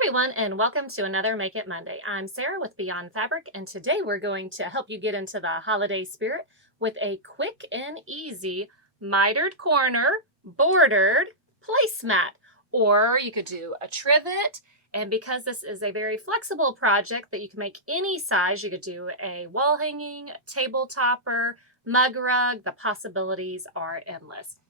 Everyone, and welcome to another Make It Monday. I'm Sarah with Beyond Fabric, and today we're going to help you get into the holiday spirit with a quick and easy mitered corner bordered placemat. Or you could do a trivet, and because this is a very flexible project that you can make any size, you could do a wall hanging, table topper, mug rug. The possibilities are endless.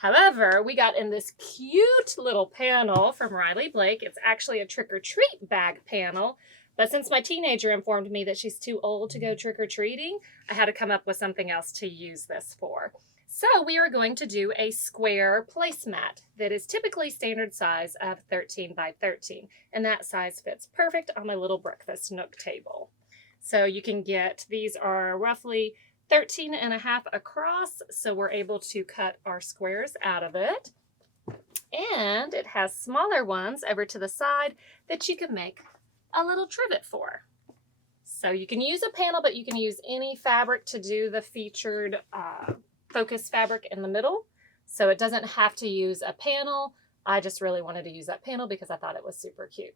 However, we got in this cute little panel from Riley Blake. It's actually a trick-or-treat bag panel, but since my teenager informed me that she's too old to go trick-or-treating, I had to come up with something else to use this for. So we are going to do a square placemat that is typically standard size of 13 by 13, and that size fits perfect on my little breakfast nook table. So you can get, these are roughly 13.5 across, so we're able to cut our squares out of it. And it has smaller ones over to the side that you can make a little trivet for. So you can use a panel, but you can use any fabric to do the featured focus fabric in the middle. So it doesn't have to use a panel. I just really wanted to use that panel because I thought it was super cute.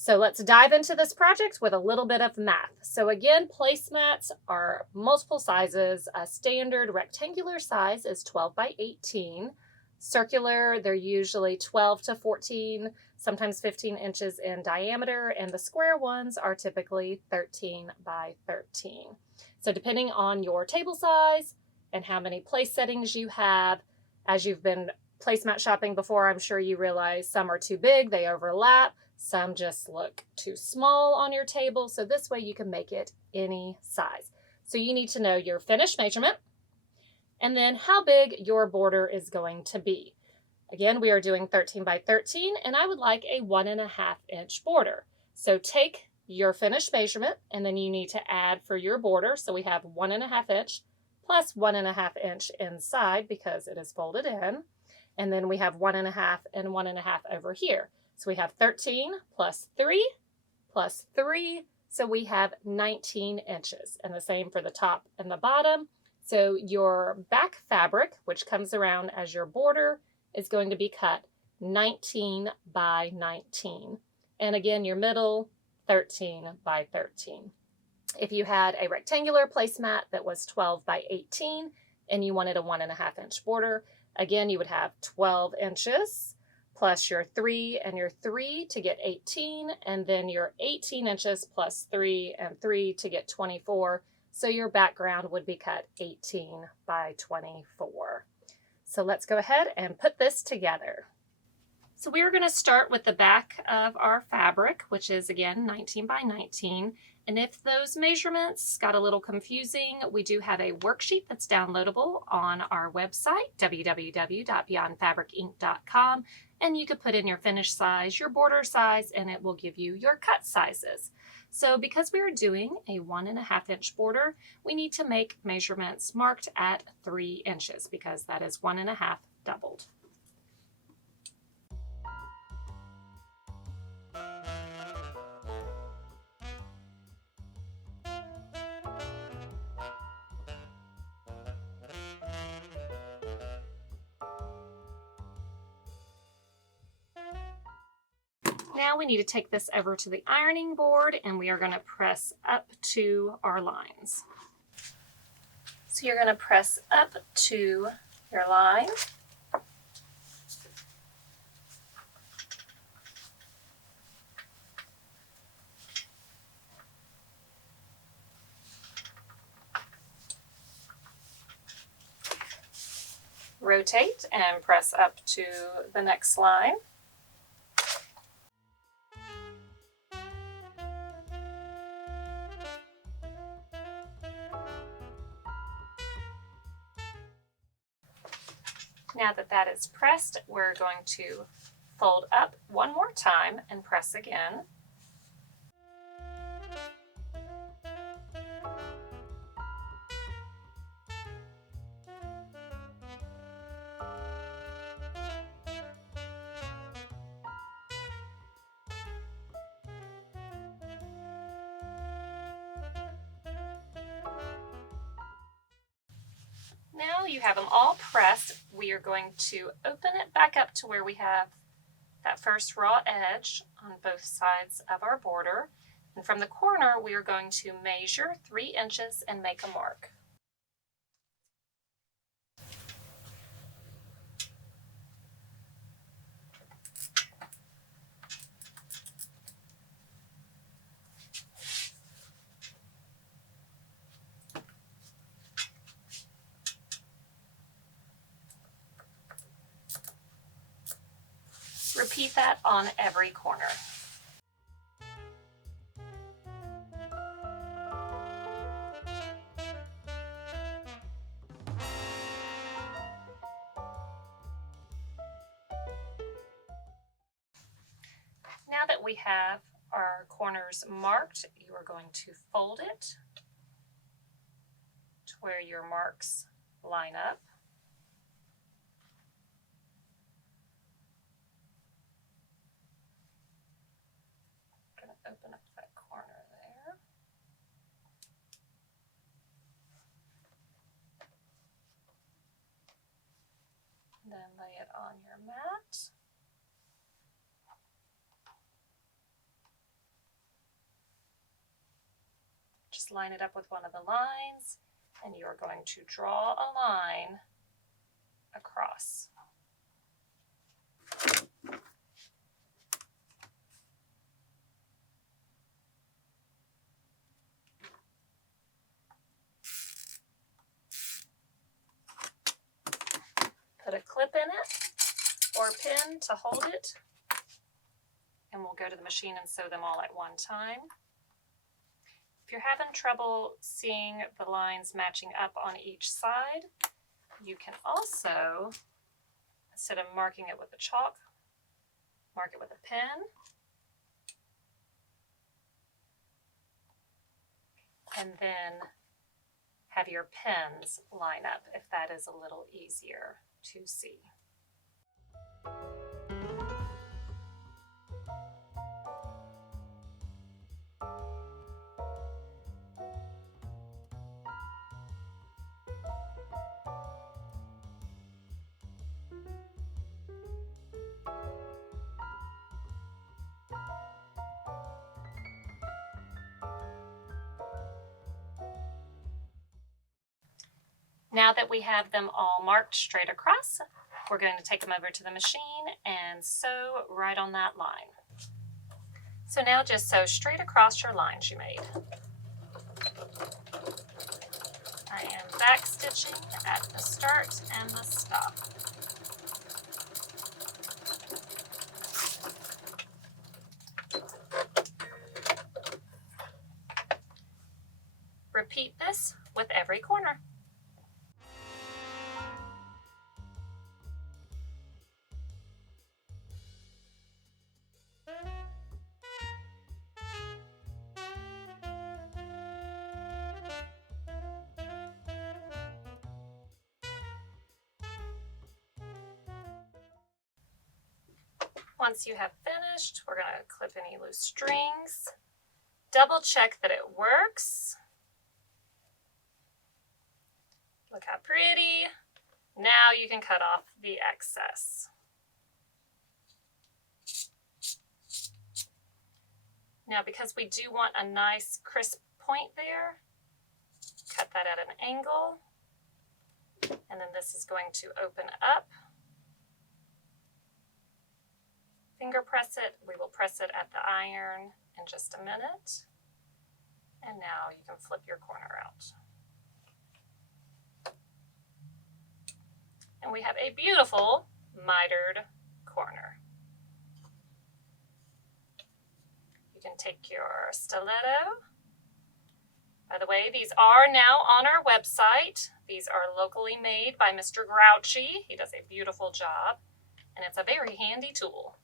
So let's dive into this project with a little bit of math. So again, placemats are multiple sizes. A standard rectangular size is 12 by 18. Circular, they're usually 12 to 14, sometimes 15 inches in diameter, and the square ones are typically 13 by 13. So depending on your table size and how many place settings you have, as you've been placemat shopping before, I'm sure you realize some are too big, they overlap. Some just look too small on your table, so this way you can make it any size. So you need to know your finished measurement and then how big your border is going to be. Again, we are doing 13 by 13, and I would like a 1.5 inch border. So take your finished measurement, and then you need to add for your border. So we have 1.5 inch plus 1.5 inch inside because it is folded in. And then we have 1.5 and 1.5 over here. So we have 13 plus 3 plus 3, so we have 19 inches, and the same for the top and the bottom. So your back fabric, which comes around as your border, is going to be cut 19 by 19. And again, your middle, 13 by 13. If you had a rectangular placemat that was 12 by 18 and you wanted a 1.5 inch border, again, you would have 12 inches. Plus your 3 and your 3 to get 18, and then your 18 inches plus 3 and 3 to get 24. So your background would be cut 18 by 24. So let's go ahead and put this together. So we are going to start with the back of our fabric, which is again 19 by 19. And if those measurements got a little confusing, we do have a worksheet that's downloadable on our website, www.beyondfabricinc.com. And you could put in your finished size, your border size, and it will give you your cut sizes. So because we are doing a 1.5 inch border, we need to make measurements marked at 3 inches because that is 1.5 doubled. Now we need to take this over to the ironing board, and we are going to press up to our lines. So you're going to press up to your line. Rotate and press up to the next line. Now that that is pressed, we're going to fold up one more time and press again. Now you have them all pressed. We are going to open it back up to where we have that first raw edge on both sides of our border. And from the corner, we are going to measure 3 inches and make a mark. Repeat that on every corner. Now that we have our corners marked, you are going to fold it to where your marks line up. I'm going to open up that corner there. And then lay it on your mat. Just line it up with one of the lines, and you are going to draw a line across. Put a clip in it or a pin to hold it, and we'll go to the machine and sew them all at one time. If you're having trouble seeing the lines matching up on each side, you can also, instead of marking it with a chalk, mark it with a pen. And then have your pens line up if that is a little easier to see. Now that we have them all marked straight across, we're going to take them over to the machine and sew right on that line. So now just sew straight across your lines you made. I am back stitching at the start and the stop. Repeat this with every corner. Once you have finished, we're going to clip any loose strings. Double check that it works. Look how pretty. Now you can cut off the excess. Now, because we do want a nice crisp point there, cut that at an angle. And then this is going to open up. Finger press it. We will press it at the iron in just a minute. And now you can flip your corner out. And we have a beautiful mitered corner. You can take your stiletto. By the way, these are now on our website. These are locally made by Mr. Grouchy. He does a beautiful job, and it's a very handy tool.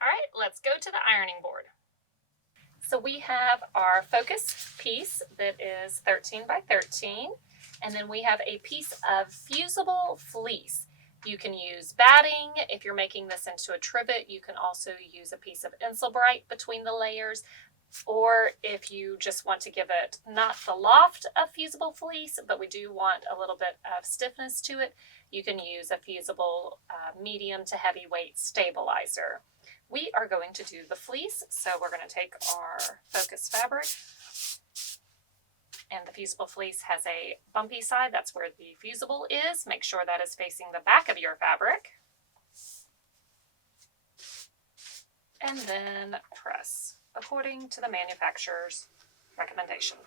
All right, let's go to the ironing board. So we have our focus piece that is 13 by 13, and then we have a piece of fusible fleece. You can use batting. If you're making this into a trivet, you can also use a piece of Insulbrite between the layers. Or if you just want to give it not the loft of fusible fleece, but we do want a little bit of stiffness to it, you can use a fusible medium to heavyweight stabilizer. We are going to do the fleece, so we're going to take our focus fabric, and the fusible fleece has a bumpy side. That's where the fusible is. Make sure that is facing the back of your fabric. And then press according to the manufacturer's recommendation.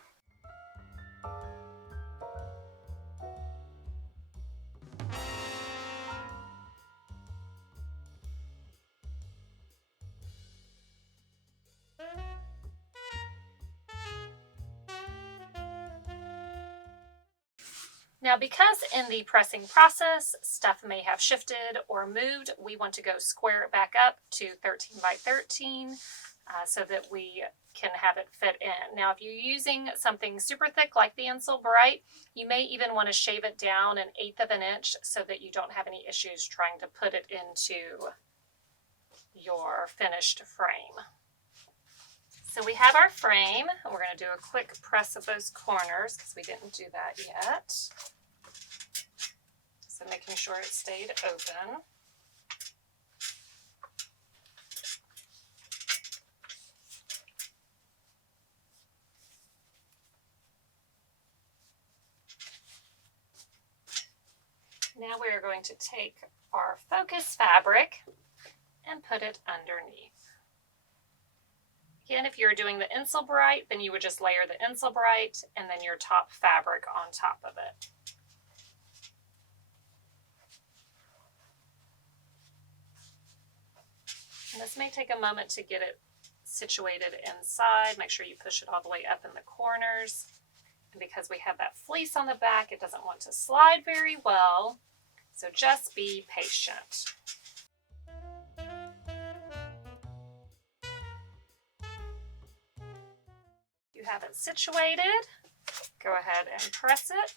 Now, because in the pressing process, stuff may have shifted or moved, we want to go square it back up to 13 by 13 so that we can have it fit in. Now, if you're using something super thick like the Insulbrite, you may even want to shave it down 1/8 of an inch so that you don't have any issues trying to put it into your finished frame. So we have our frame, and we're going to do a quick press of those corners because we didn't do that yet. So making sure it stayed open. Now we are going to take our focus fabric and put it underneath. Again, if you're doing the Insulbrite, then you would just layer the Insulbrite and then your top fabric on top of it. And this may take a moment to get it situated inside. Make sure you push it all the way up in the corners. And because we have that fleece on the back, it doesn't want to slide very well. So just be patient. You have it situated. Go ahead and press it.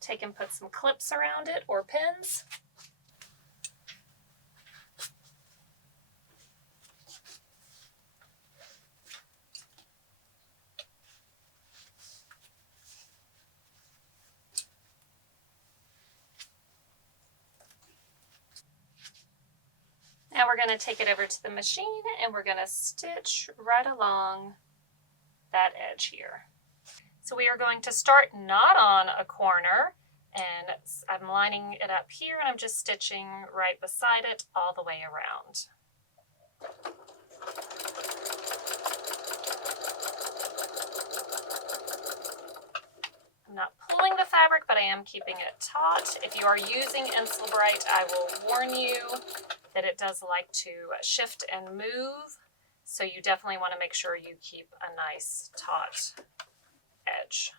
Take and put some clips around it or pins. Now we're going to take it over to the machine and we're going to stitch right along that edge here. So we are going to start not on a corner, and I'm lining it up here and I'm just stitching right beside it all the way around. I'm not pulling the fabric, but I am keeping it taut. If you are using Insulbrite, I will warn you that it does like to shift and move, so you definitely want to make sure you keep a nice taut edge.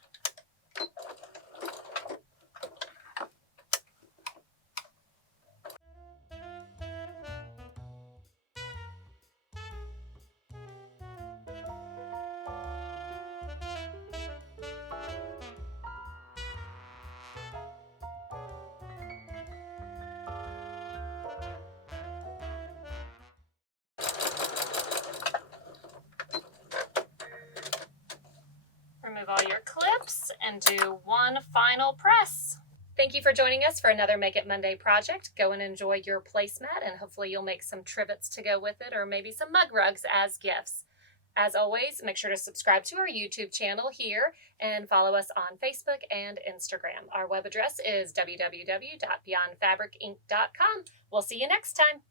Remove all your clips and do one final press. Thank you for joining us for another Make It Monday project. Go and enjoy your placemat, and hopefully you'll make some trivets to go with it, or maybe some mug rugs as gifts. As always, make sure to subscribe to our YouTube channel here and follow us on Facebook and Instagram. Our web address is www.beyondfabricinc.com. We'll see you next time.